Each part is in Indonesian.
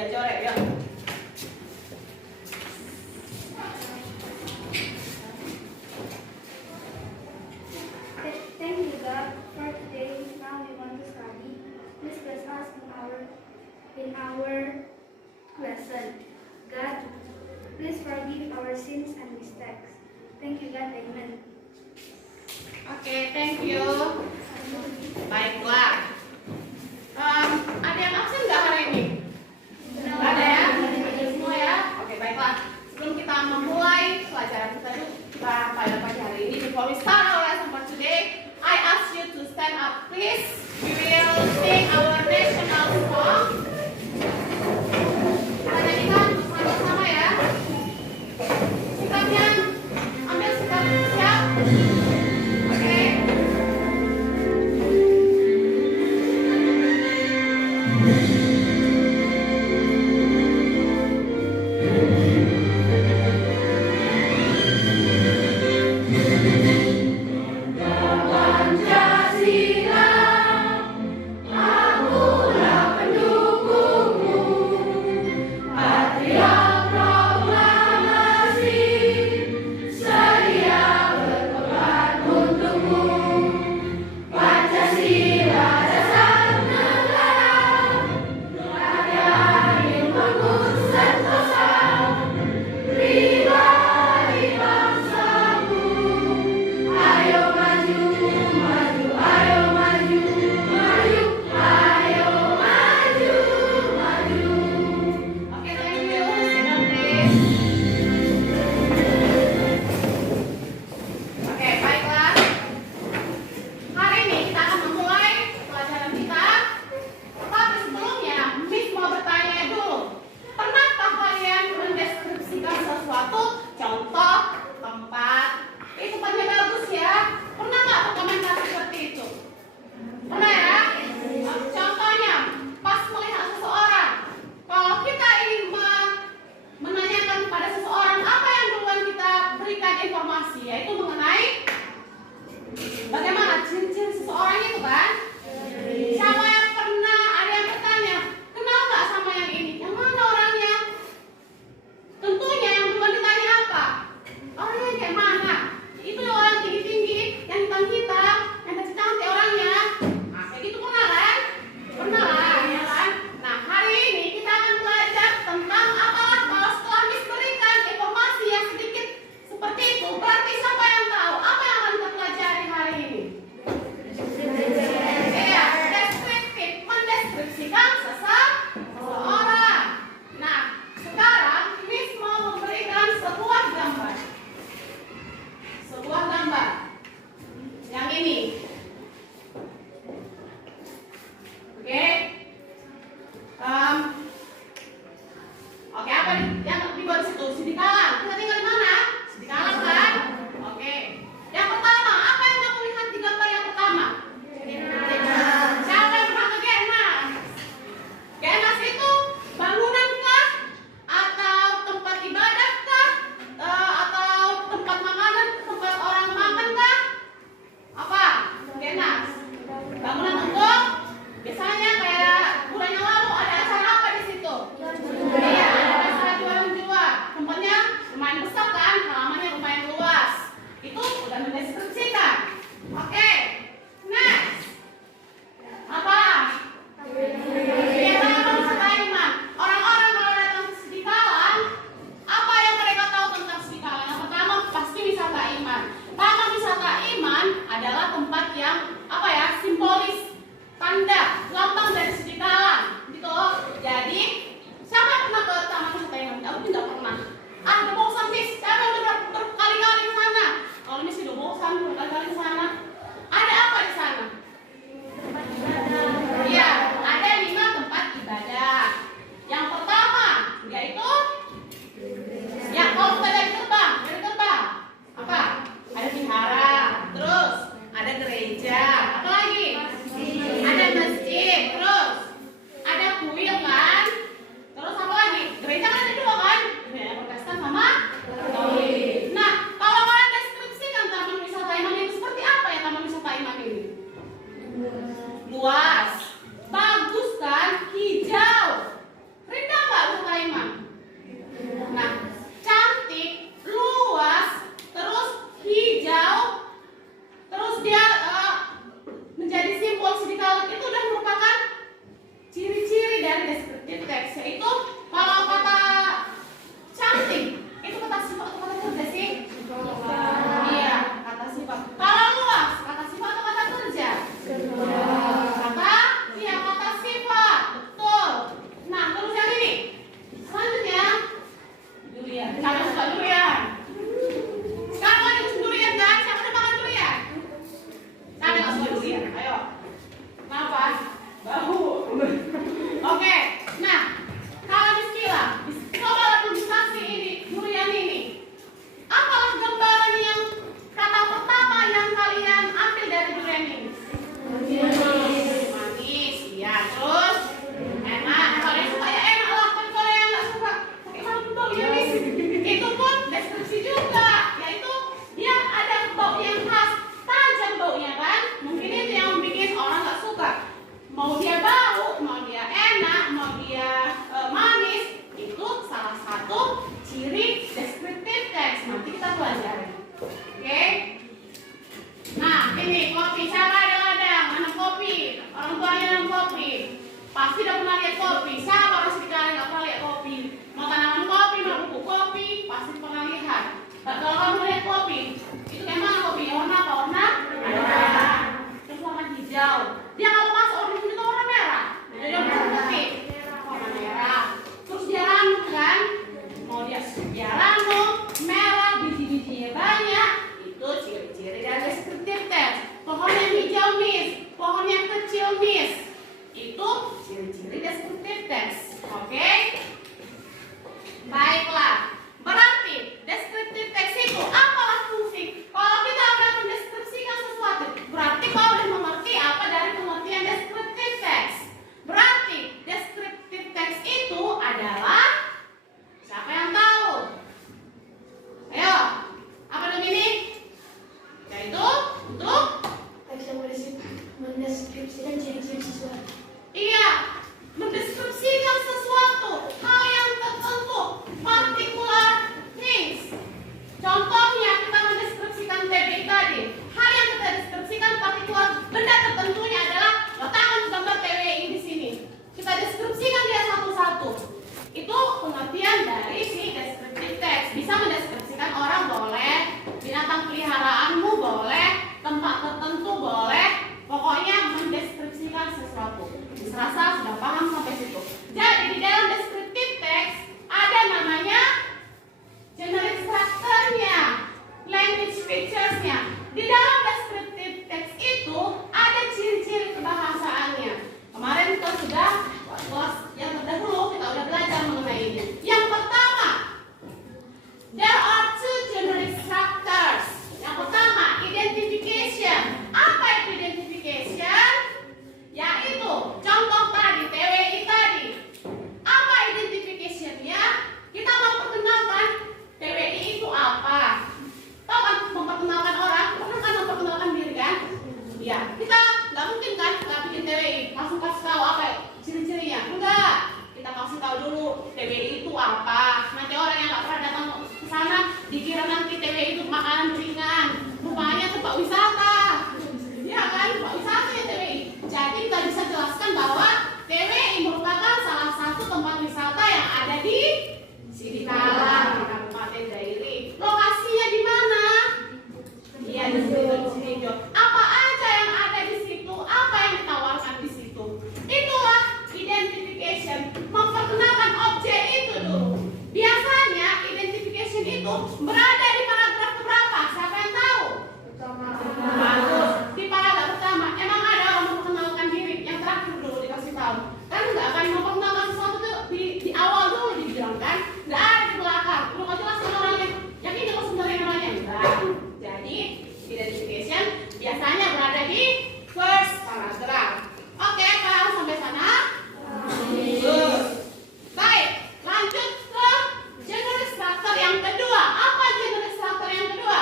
Ya coret ya. Thank you, God, for today. Now we want to study. Please bless us in our lesson. God, please forgive our sins and mistakes. Thank you, God. Amen. Oke, thank you. Baiklah. Ada yang absen nggak hari ini? Nggak ada ya? Ada semua ya? Oke, baiklah. Sebelum kita memulai pelajaran kita pada pagi hari ini, before we start our lesson for today, I ask you to stand up, please. We will sing our national song. Kita nyanyikan bersama-sama ya. Sikapnya, ambil sikap siap. Oke. Luas, bagus kan, hijau, rindang nggak? Pasti udah pernah lihat kopi. Siapa orang sekitar nggak pernah lihat kopi? Mau tanaman kopi, mau buku kopi, pasti pernah lihat. Kalau kamu lihat kopi, itu kayak mana kopinya? Warna apa? Warna merah. Terus warna hijau. Dia kalau pas orang itu warna merah. Jadi warna putih. Warna merah. Terus dia ranum kan? Mau dia ranum, merah, biji-bijinya banyak. Itu ciri-ciri dari descriptive text. Pohon yang hijau miss, pohon yang kecil miss. Itu ciri-ciri descriptive text. Oke? Baiklah. Berarti descriptive text itu apalah fungsi? Kalau kita akan mendeskripsikan sesuatu, berarti kau udah mengerti apa dari pengertian descriptive text. Berarti descriptive text itu adalah, siapa yang tahu? Ayo, apa dong ini? Yaitu untuk Teks yang mendeskripsikan ciri-ciri sesuatu. iya, mendeskripsikan sesuatu, hal yang tertentu, particular things. Contohnya kita mendeskripsikan TBI tadi. Hal yang kita deskripsikan partikular, benda tertentunya adalah letakkan gambar TBI di sini. Kita deskripsikan dia satu-satu. Itu pengertian dari si descriptive text. Bisa mendeskripsikan orang boleh, binatang peliharaanmu boleh, tempat tertentu boleh. Pokoknya mendeskripsikan sesuatu. Serasa sudah paham sampai situ. Jadi di dalam descriptive text ada namanya generic structure-nya, language features-nya. Di dalam descriptive text itu ada ciri-ciri kebahasaannya. Kemarin kita sudah kelas yang terdahulu kita udah belajar mengenai ini. Yang pertama, there are two generic structures. Yang pertama, identification. Apa itu identification? Yaitu contoh tadi, TWI tadi. Apa identification-nya? Kita mau perkenalkan TWI itu apa? Tahu kan memperkenalkan orang? Pernah kan memperkenalkan diri kan? Ya, kita nggak mungkin kan nggak bikin TWI langsung kasih tahu apa ciri-cirinya. Enggak, kita kasih tahu dulu TWI itu apa. Nanti orang yang nggak pernah datang ke sana dikira nanti TWI itu makanan ringan. Rupanya tempat wisata. Ya kan, tempat wisata ya TWI. Jadi kita bisa jelaskan bahwa TWI merupakan salah satu tempat wisata yang ada di Sidikalang, Kabupaten Dairi. Lokasinya di mana? Iya, di situ. Apa aja yang ada di situ? Apa yang ditawarkan di situ? Itulah identification. Memperkenalkan objek itu dulu. Biasanya identification itu berada di paragraf keberapa? Siapa yang tahu? Bagus. Di paragraf pertama. Emang ada orang memperkenalkan diri yang terakhir dulu dikasih tahu. Kan nggak akan memperkenalkan sesuatu tuh di awal dulu dibilang kan? Nggak ada di belakang. Belum nggak jelas kan orangnya. Yakin kalau sebenarnya namanya enggak. Jadi identification biasanya berada di first paragraph. Oke, paham sampai sana? Bagus. Baik, lanjut ke generic structure yang kedua. Apa generic structure yang kedua?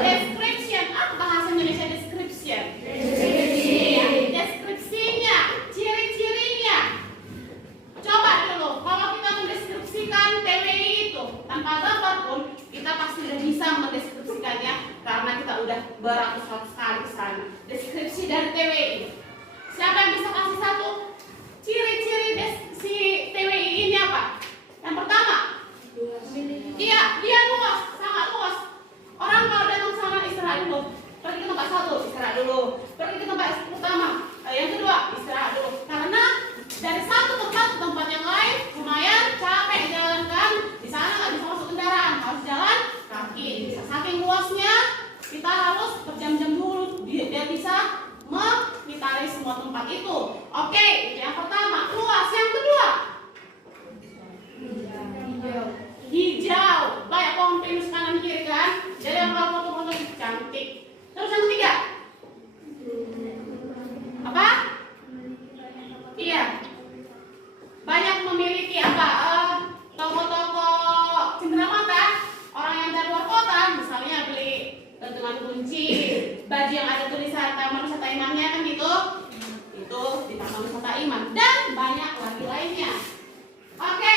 Description. Apa bahasa Indonesia description? Iya, deskripsinya, ciri-cirinya. Coba dulu, kalau kita mendeskripsikan TWI itu tanpa gambar pun, kita pasti sudah bisa mendeskripsikannya karena kita udah beratus-ratus kali ke sana. Deskripsi dari TWI. Siapa yang bisa kasih satu ciri-ciri si TWI ini apa? Yang pertama, iya, dia luas, sangat luas. Orang kalau datang sana istirahat dulu, pergi ke tempat satu, istirahat dulu, pergi ke tempat utama, yang kedua istirahat dulu. Karena dari satu tempat ke tempat yang lain lumayan capek dijalankan. Di sana nggak bisa masuk kendaraan, harus jalan kaki. Saking luasnya kita harus berjam-jam dulu biar bisa mengitari semua tempat itu. Oke, itu yang pertama, luas. Yang kedua, hijau. Banyak pohon pinus kanan kiri kan? Jadi yang kalau foto-foto itu cantik. Terus yang ketiga, apa? Iya. Banyak memiliki apa? Toko-toko cenderamata. Orang yang dari luar kota, misalnya beli gantungan kunci, baju yang ada tulisan Taman Wisata Imannya kan gitu. Itu di Taman Wisata Iman dan banyak lagi lainnya. Oke.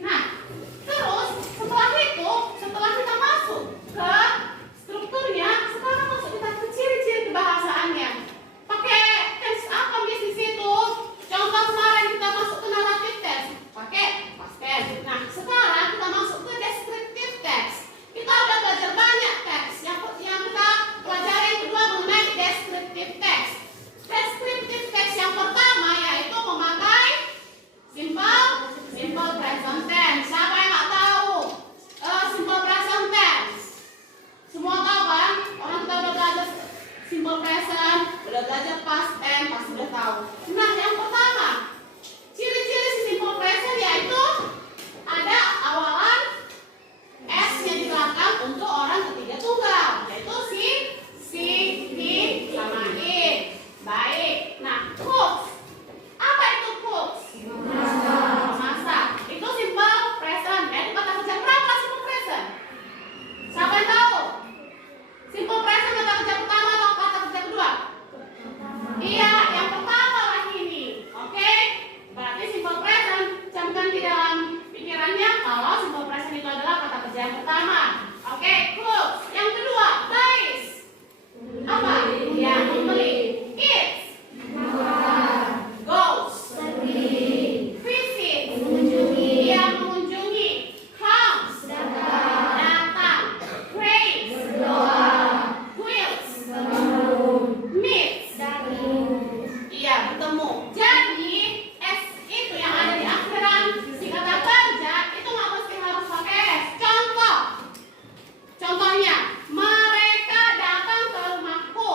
Nah, terus setelah itu, setelah kita masuk ke strukturnya, sekarang masuk kita ke ciri-ciri tahu. Nah, yang pertama, ciri-ciri si simple present yaitu ada awalan S-nya di belakang untuk orang ketiga tunggal, yaitu si, he, sama it. Baik. Nah, cooks. Apa itu cooks? Memasak. Itu simple present. Yaitu kata kerja berapa simple present? Siapa yang tahu? Simple present kata kerja pertama atau kata kerja kedua? Iya, yang pertama lah ini. Oke? Berarti simple present camkan di dalam pikirannya kalau simple present itu adalah kata kerja yang pertama. Oke, cooks. Yang kedua, buys. Apa? Ya, membeli. Eats. Goes. Visit. Dia mengunjungi. Comes. Datang. Prays. Quilts. Meets. Iya, bertemu. Jadi S itu yang ada di akhiran si kata kerja itu nggak mesti harus pakai S. Contohnya, mereka datang ke rumahku.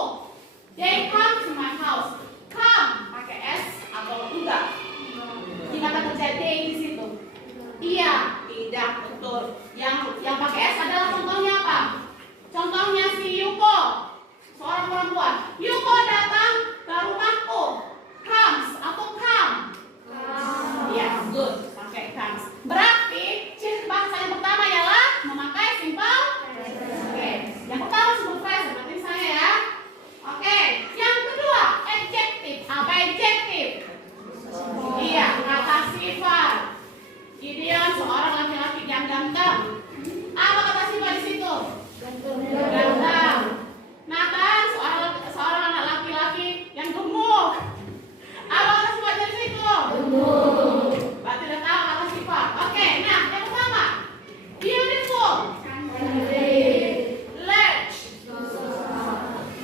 They come to my house. Come pakai S atau enggak? Di kata kerja they di situ. Iya, tidak betul. Yang pakai S adalah contohnya apa? Contohnya si Yuko, seorang perempuan. Yuko datang ke rumahku. Comes atau come? Iya, good. Pakai comes. Berarti ciri bahasa yang pertama ialah memakai simple. Oke. Yang pertama simple present. Berarti misalnya ya. Oke. Yang kedua adjective. Apa adjective? Iya, kata sifat. Gideon seorang laki-laki yang ganteng. Apa kata sifat di situ? Ganteng. Nathan seorang laki-laki yang gemuk. Apa kata sifatnya di situ? Gemuk. Berarti udah tahu kata sifat. Oke, nah yang pertama beautiful, large,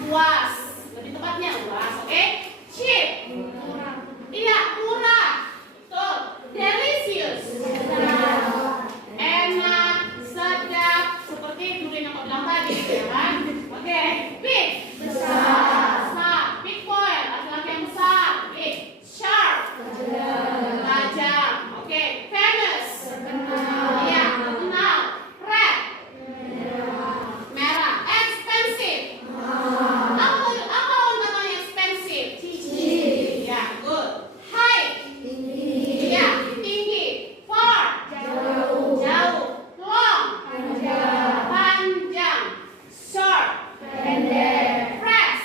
luas. Lebih tepatnya luas. Oke, cheap. Iya, murah. Betul. Delicious. Enak, sedap. Seperti Nurin yang bilang tadi, ya kan? Oke, big. Besar. Big boy, laki-laki yang besar. Big. Sharp. Tajam. Oke, famous. Iya, terkenal. Red. Merah. Expensive. Apa lawan katanya expensive? Ya, good. High. Iya, tinggi. Far. Jauh. Long. Panjang. Short. Press.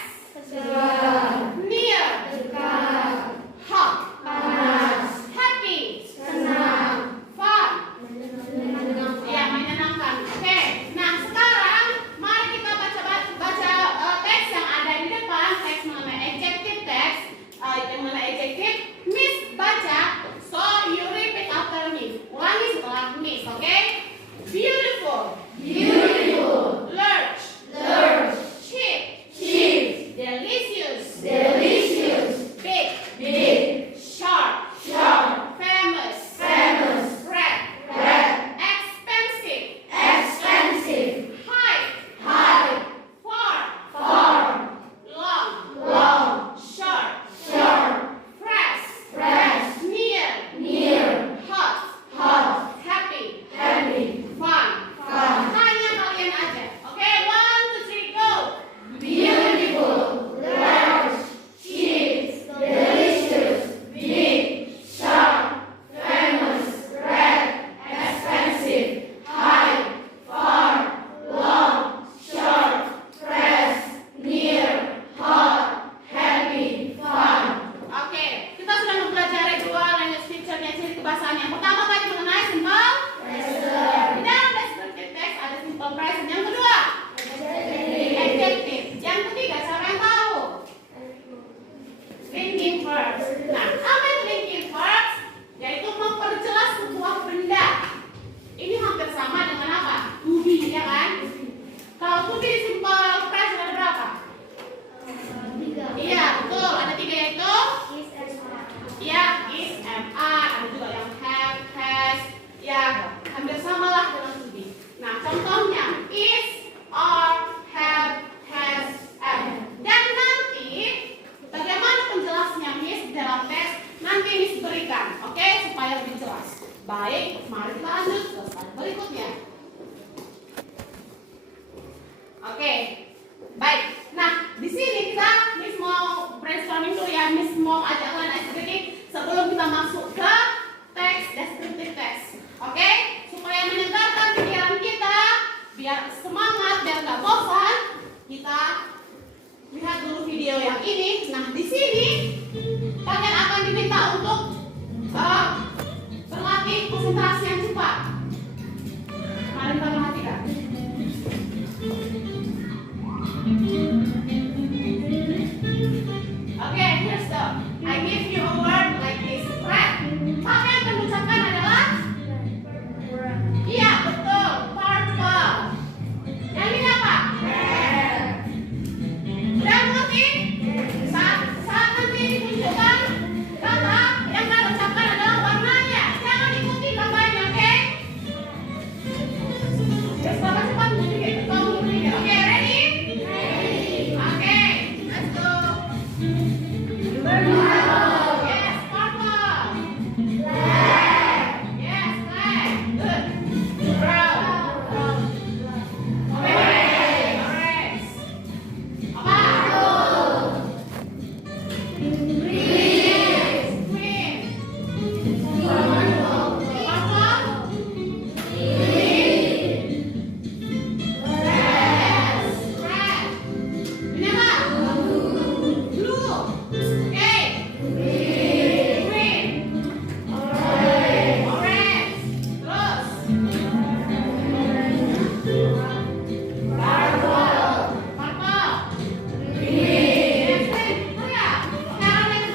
Near. Hot. Happy. Fun. Ya, menyenangkan. Oke. Nah, sekarang mari kita baca teks yang ada di depan, teks mengenai adjective text. Yang mengenai adjective, Miss baca, so you repeat after me. Ulangi setelah Miss, oke? Beautiful. Large. Cheap. Delicious. Big. Sharp. Famous. Red. Expensive. High. Far. Long. Short. Press. Near. Hot. Happy. Fun. Hanya kalian aja. Oke, 1, 2, 3, go. Beautiful, large, cheap, delicious, big, sharp, famous, red, expensive, high, far, long, short, press, near, hot, happy, fun. Oke, kita sudah mempelajari dua language feature-nya ciri kebahasaan. Yang pertama tadi mengenai simple Present, di dalam descriptive text ada simple present. Yang kedua adjective. Yang ketiga siapa yang tahu? Linking verbs. Nah, apa itu linking verbs? Yaitu memperjelas sebuah benda. Ini hampir sama dengan apa? To be, ya kan? Kalau to be di simple present ada berapa? Iya, betul. Ada 3 yaitu ya, is, am, are. Ada juga yang have, has. Ya, hampir samalah dengan to be. Nah, contohnya is, are, have, has, am. Dan nanti bagaimana penjelasnya Miss Baik, mari kita lanjut ke slide berikutnya. Oke, baik. Nah, di sini kita Miss mau brainstorming dulu ya. Miss mau ajak kalian ice breaking sebelum kita masuk ke teks, descriptive text. Oke, supaya menyegarkan pikiran kita, biar semangat, biar nggak bosan, kita lihat dulu video yang ini. Nah, di sini kalian akan diminta untuk berlatih konsentrasi yang cepat. Mari kita perhatikan. Okay, here's the. I give you a word like this. Red. Apa yang akan mengucapkan adalah? Iya, betul. Purple. Yang ini apa? Red. Udah mengerti? Saat nanti ditunjukkan kata yang akan ucapkan adalah warnanya. Jangan ikuti gambarnya, oke? Terus Bapak cepat berpikir. Oke, ready? Oke, let's go. Yes, purple. Yes, black. Good. Brown. Orange. Apa? Green. Purple. Red. Ini apa? Blue. Oke. Green. Orange. Terus. Purple. Green. Yes, green. Oh ya. Sekarang next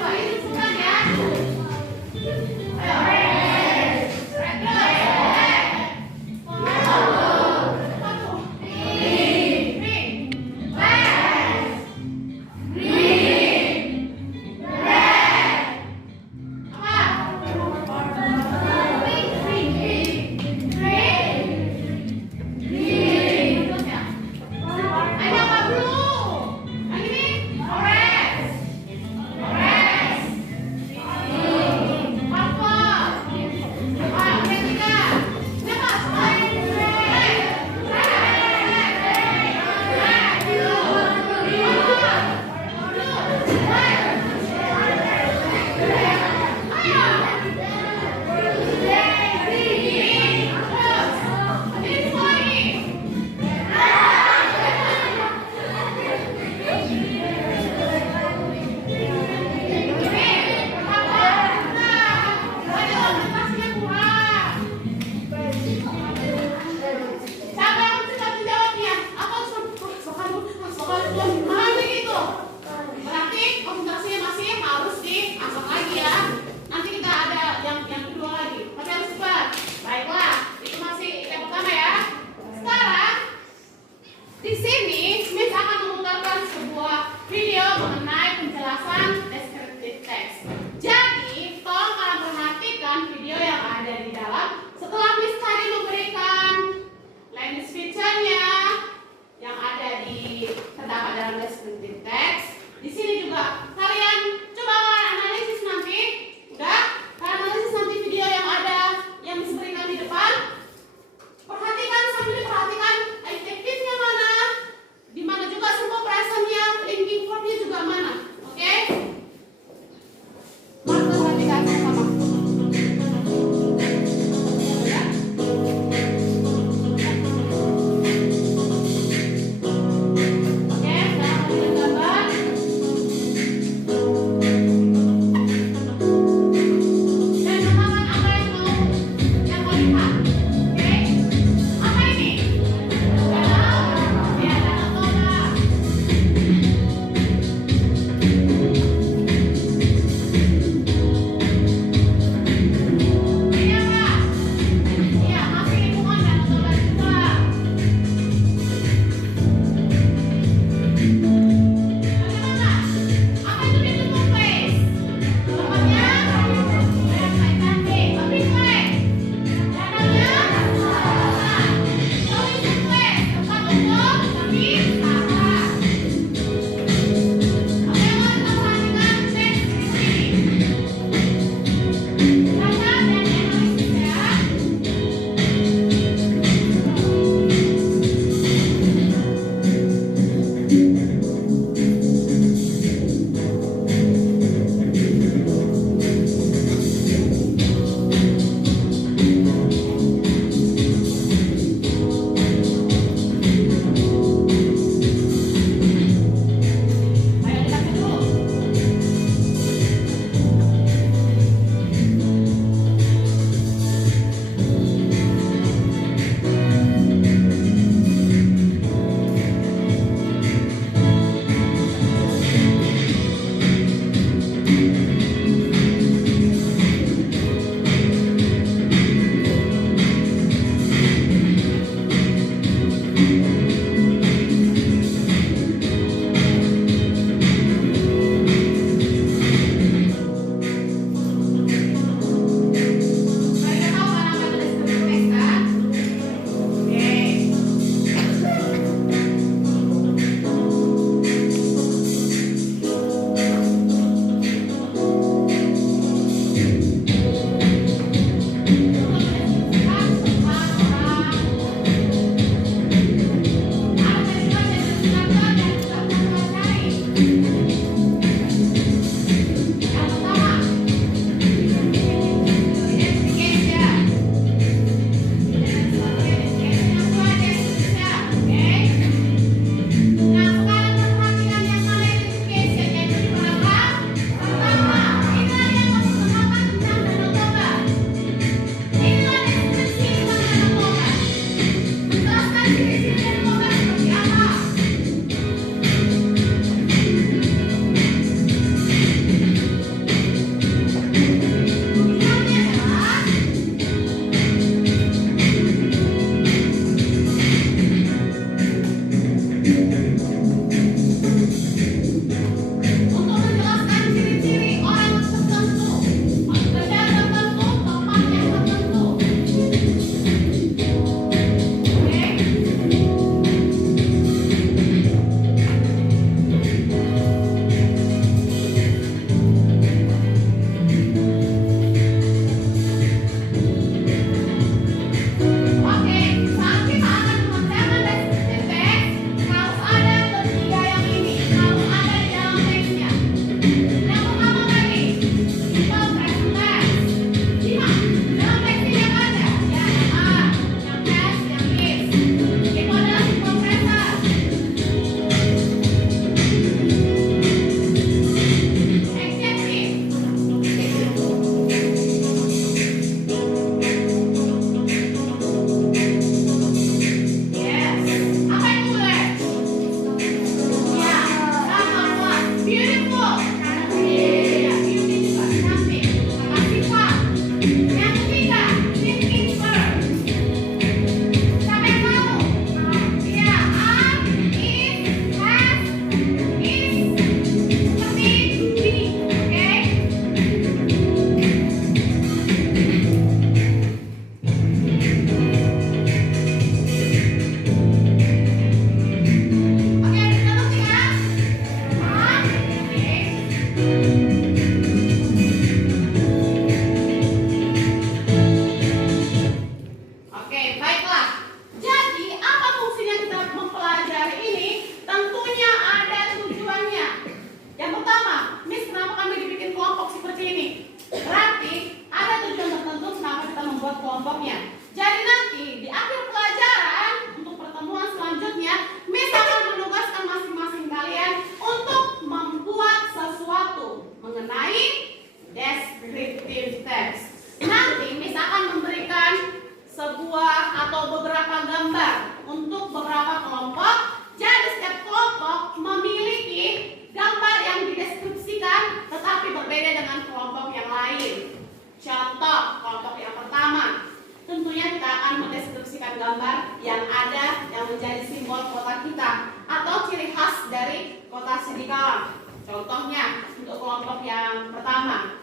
Contohnya, untuk kelompok yang pertama,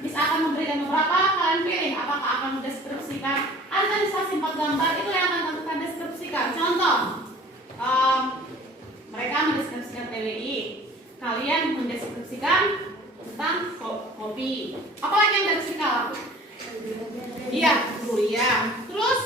Miss akan memberikan beberapa, kalian pilih apakah akan mendeskripsikan. Ada tadi saksi 4 gambar, itu yang akan kita deskripsikan. Contoh, mereka mendeskripsikan TWI, kalian mendeskripsikan tentang kopi. Apalagi yang deskripsikan? Iya, kuliah. Terus,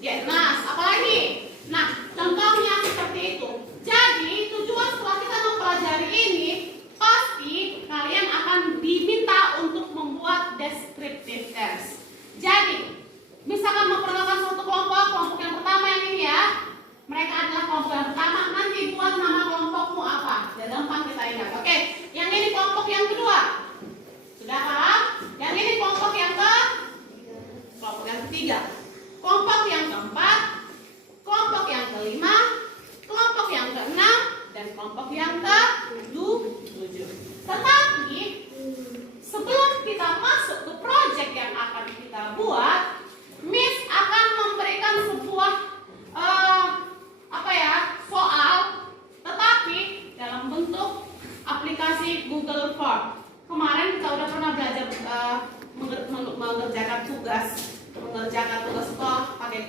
Vietnam. Apalagi? Nah, contohnya seperti itu. Jadi, tujuan setelah kita mempelajari ini, pasti kalian akan diminta untuk membuat descriptive text. Jadi, misalkan memperkenalkan suatu kelompok yang pertama yang ini ya. Mereka adalah kelompok yang pertama, nanti buat nama kelompokmu apa. Ya gampang kita ingat. Oke, yang ini kelompok yang kedua. Sudah paham? Yang ini kelompok yang ketiga. Kelompok yang keempat, kelompok yang kelima,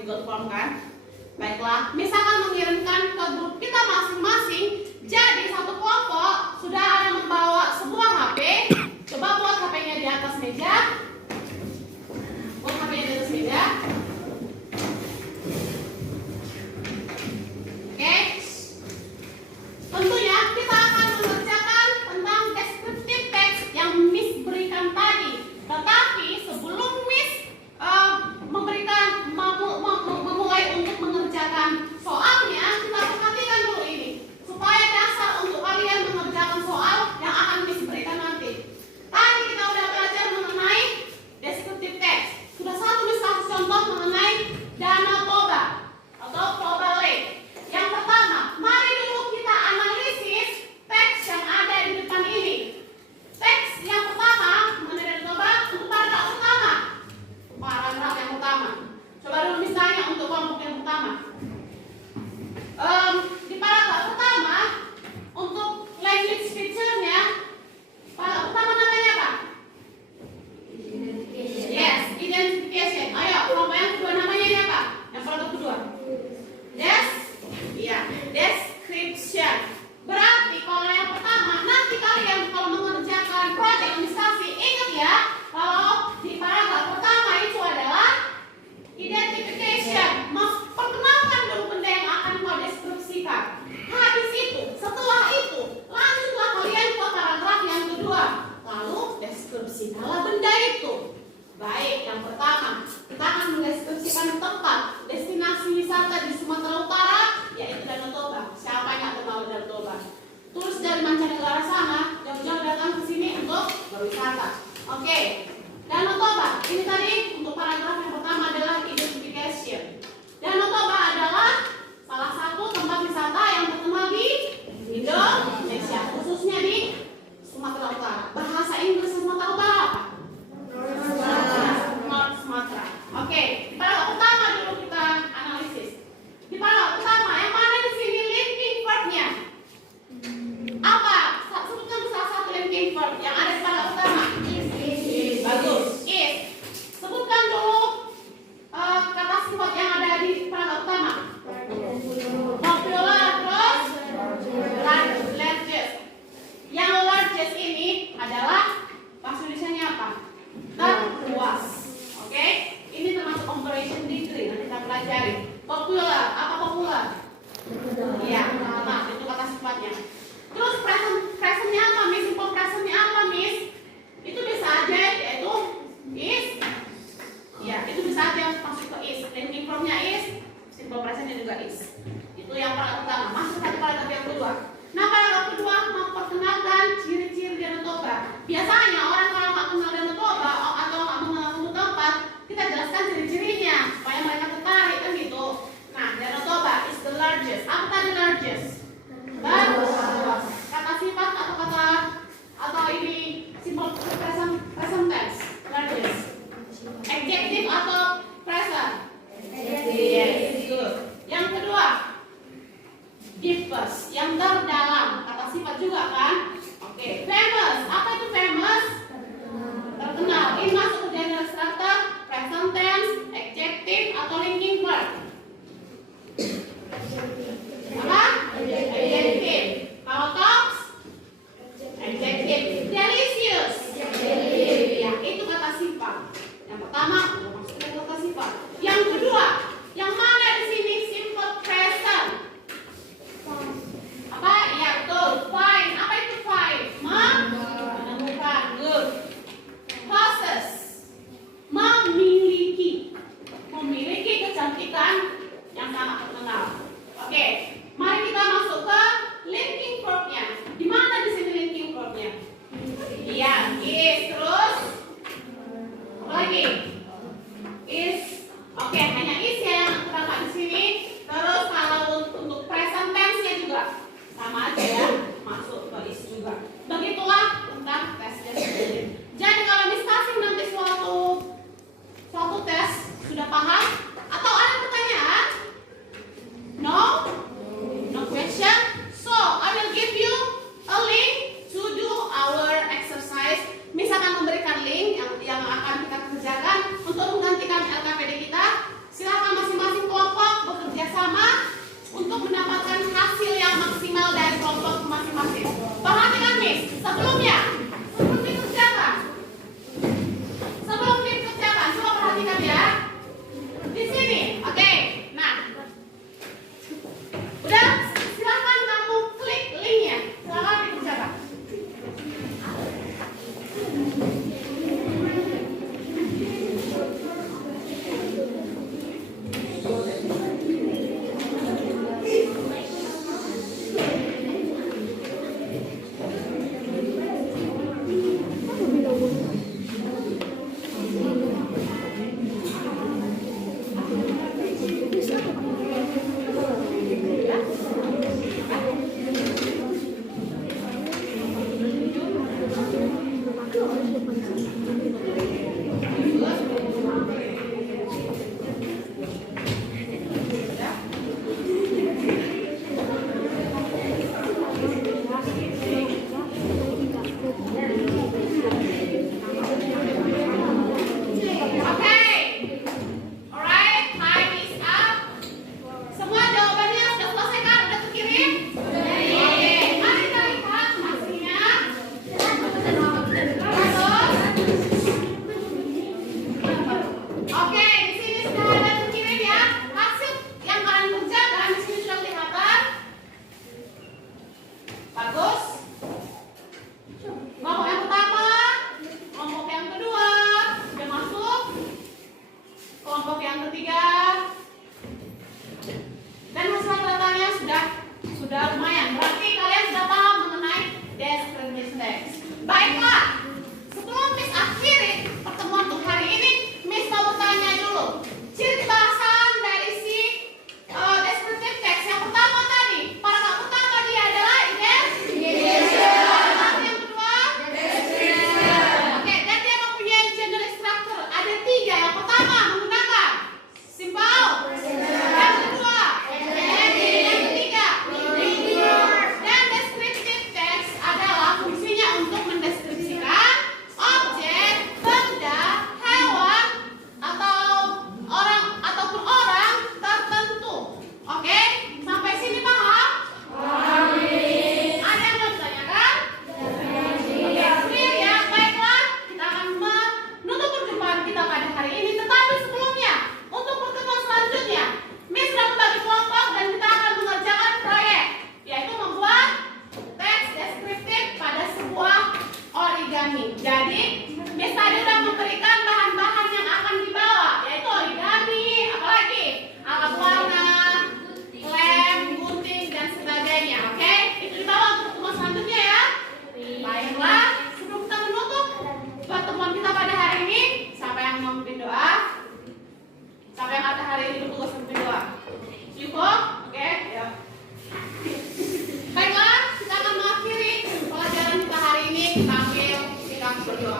Google Form kan? Baiklah, misalkan mengirimkan ke grup kita masing-masing. Jadi satu kelompok sudah ada membawa sebuah HP. Coba buat HP-nya di atas meja. Buat HP-nya di atas meja. Oke. Tentunya kita akan mengerjakan tentang descriptive text yang Miss berikan tadi. Tetapi sebelum Miss memulai untuk mengerjakan soalnya, kita perhatikan dulu ini supaya dasar untuk kalian mengerjakan soal yang akan Miss berikan nanti. Tadi kita udah belajar mengenai descriptive text. Sudah satu Miss kasih contoh mengenai Danau Toba atau Toba Lake. Yang pertama, mari dulu kita analisis teks yang ada di depan ini. Teks yang pertama mengenai Danau Toba untuk paragraf utama. Paragraf yang pertama. Coba dulu misalnya untuk kelompok yang pertama. Di paragraf pertama untuk language feature-nya, paragraf pertama namanya apa? Yes, identification. Ayo, kelompok yang kedua namanya ini apa? Yang paragraf kedua. Description. Berarti kalau yang pertama, nanti kalian kalau mengerjakan project administrasi, ingat ya, kalau di paragraf pertama itu adalah identification. Perkenalkan dulu benda yang akan kau deskripsikan. Habis itu, setelah itu, lanjutlah kalian ke paragraf yang kedua. Lalu deskripsikanlah benda itu. Baik, yang pertama, kita akan mendeskripsikan tempat destinasi wisata di Sumatera Utara, yaitu Danau Toba. Siapa yang kenal Danau Toba? Turis dari mancanegara sana jauh-jauh datang ke sini untuk berwisata. Oke, Danau Toba. Ini tadi untuk paragraf yang pertama adalah identification. Danau Toba adalah salah satu tempat wisata yang terkenal di Indonesia, khususnya di Sumatera Utara. Bahasa Inggris Sumatera Utara apa? North Sumatera. Oke, paragraf pertama dulu kita analisis. Di paragraf pertama, yang mana di sini linking verb-nya? Apa? Sebutkan salah satu linking verb yang ada di paragraf pertama. Bagus. Is. Sebutkan dulu kata sifat yang ada di paragraf pertama. Popular, terus largest. Yang largest ini adalah bahasa Indonesianya apa? Terluas. Oke? Ini termasuk comparison degree, nanti kita pelajari. Popular, apa popular? Iya, nah, itu kata sifatnya. Terus presentnya apa, Miss? Simple presentnya apa, Miss? Itu bisa aja yaitu is. Ya, itu bisa aja masuk ke is. Linking formnya is, simple presentnya juga is. Itu yang paragraf pertama. Masuk ke paragraf yang kedua. Nah, paragraf kedua memperkenalkan ciri-ciri Danau Toba. Biasanya orang kalau nggak kenal Danau Toba atau nggak mengenal suatu tempat, kita jelaskan ciri-cirinya supaya mereka tertarik kan gitu. Nah, Danau Toba is the largest. Apa tadi largest? Bagus. Kata sifat atau ini simple present tense. Largest. Adjective atau present? Yes, good. Yang kedua, diverse, yang terdalam, kata sifat juga kan? Oke, famous. Apa itu famous? Terkenal. Ini masuk ke general structure, present tense, adjective atau linking verb. Apa? Adjective. Kalau talks, adjective. Delicious. Ya, itu kata sifat. Yang pertama, masuk ke kata sifat. Yang kedua, yang mana di sini simple present? Apa? Ya, betul. Find. Apa itu find? Menemukan. Good. Possess. Memiliki. Memiliki kecantikan yang sangat terkenal. Oke. Mari kita masuk ke linking verb-nya. Di mana di sini linking verb-nya? Iya, is. Terus apa lagi? Is. Oke, hanya is ya yang terdapat di sini. Terus kalau untuk present tense-nya juga sama aja ya, masuk ke is juga. Begitulah tentang tesnya sendiri. Jadi kalau discussing nanti suatu tes sudah paham atau ada pertanyaan? No? No question? So, I will give you a link to do our exercise. Misalkan memberikan link yang akan kita kerjakan. Alright, time is up. Semua jawabannya sudah selesai kan? Udah terkirim? Oke, mari kita lihat hasilnya. Oke, di sini sudah ada terkirim ya. Hasil yang kalian kerjakan di sini sudah kelihatan. Bagus. Kelompok yang pertama, kelompok yang kedua sudah masuk. Kelompok yang ketiga. Dan hasil datanya sudah lumayan. Berarti kalian sudah paham mengenai descriptive text. Baiklah, sebelum Miss akhiri pertemuan untuk hari ini, Miss mau bertanya dulu. Ciri bahasan dari si descriptive text yang pertama tadi, paragraf pertama dia adalah paragraf yang kedua, oke, dan dia mempunyai general structure. Ada 3. Yang pertama menggunakan simple. Yang kedua, yang ketiga. Dan descriptive text adalah fungsinya untuk mendeskripsikan objek, benda, hewan, atau orang ataupun orang tertentu. Oke, sampai sini paham? Ada yang mau ditanyakan? Oke, clear ya. Baiklah, kita akan menutup perjumpaan kita pada hari ini. Tetapi sebelumnya, untuk pertemuan selanjutnya, Miss sudah membagi kelompok dan kita akan mengerjakan proyek, yaitu membuat teks deskriptif pada sebuah origami. Jadi, Miss tadi sudah memberikan bahan-bahan yang akan dibawa, yaitu origami, apalagi alat warna, lem, gunting, dan sebagainya. Oke, itu dibawa untuk pertemuan selanjutnya ya. Baiklah, sebelum kita menutup pertemuan kita pada hari ini, siapa yang mau memimpin doa? Siapa yang ada hari ini bertugas memimpin doa? Cukup? Oke, ya. Baiklah, kita akan mengakhiri pelajaran kita hari ini sambil kita berdoa.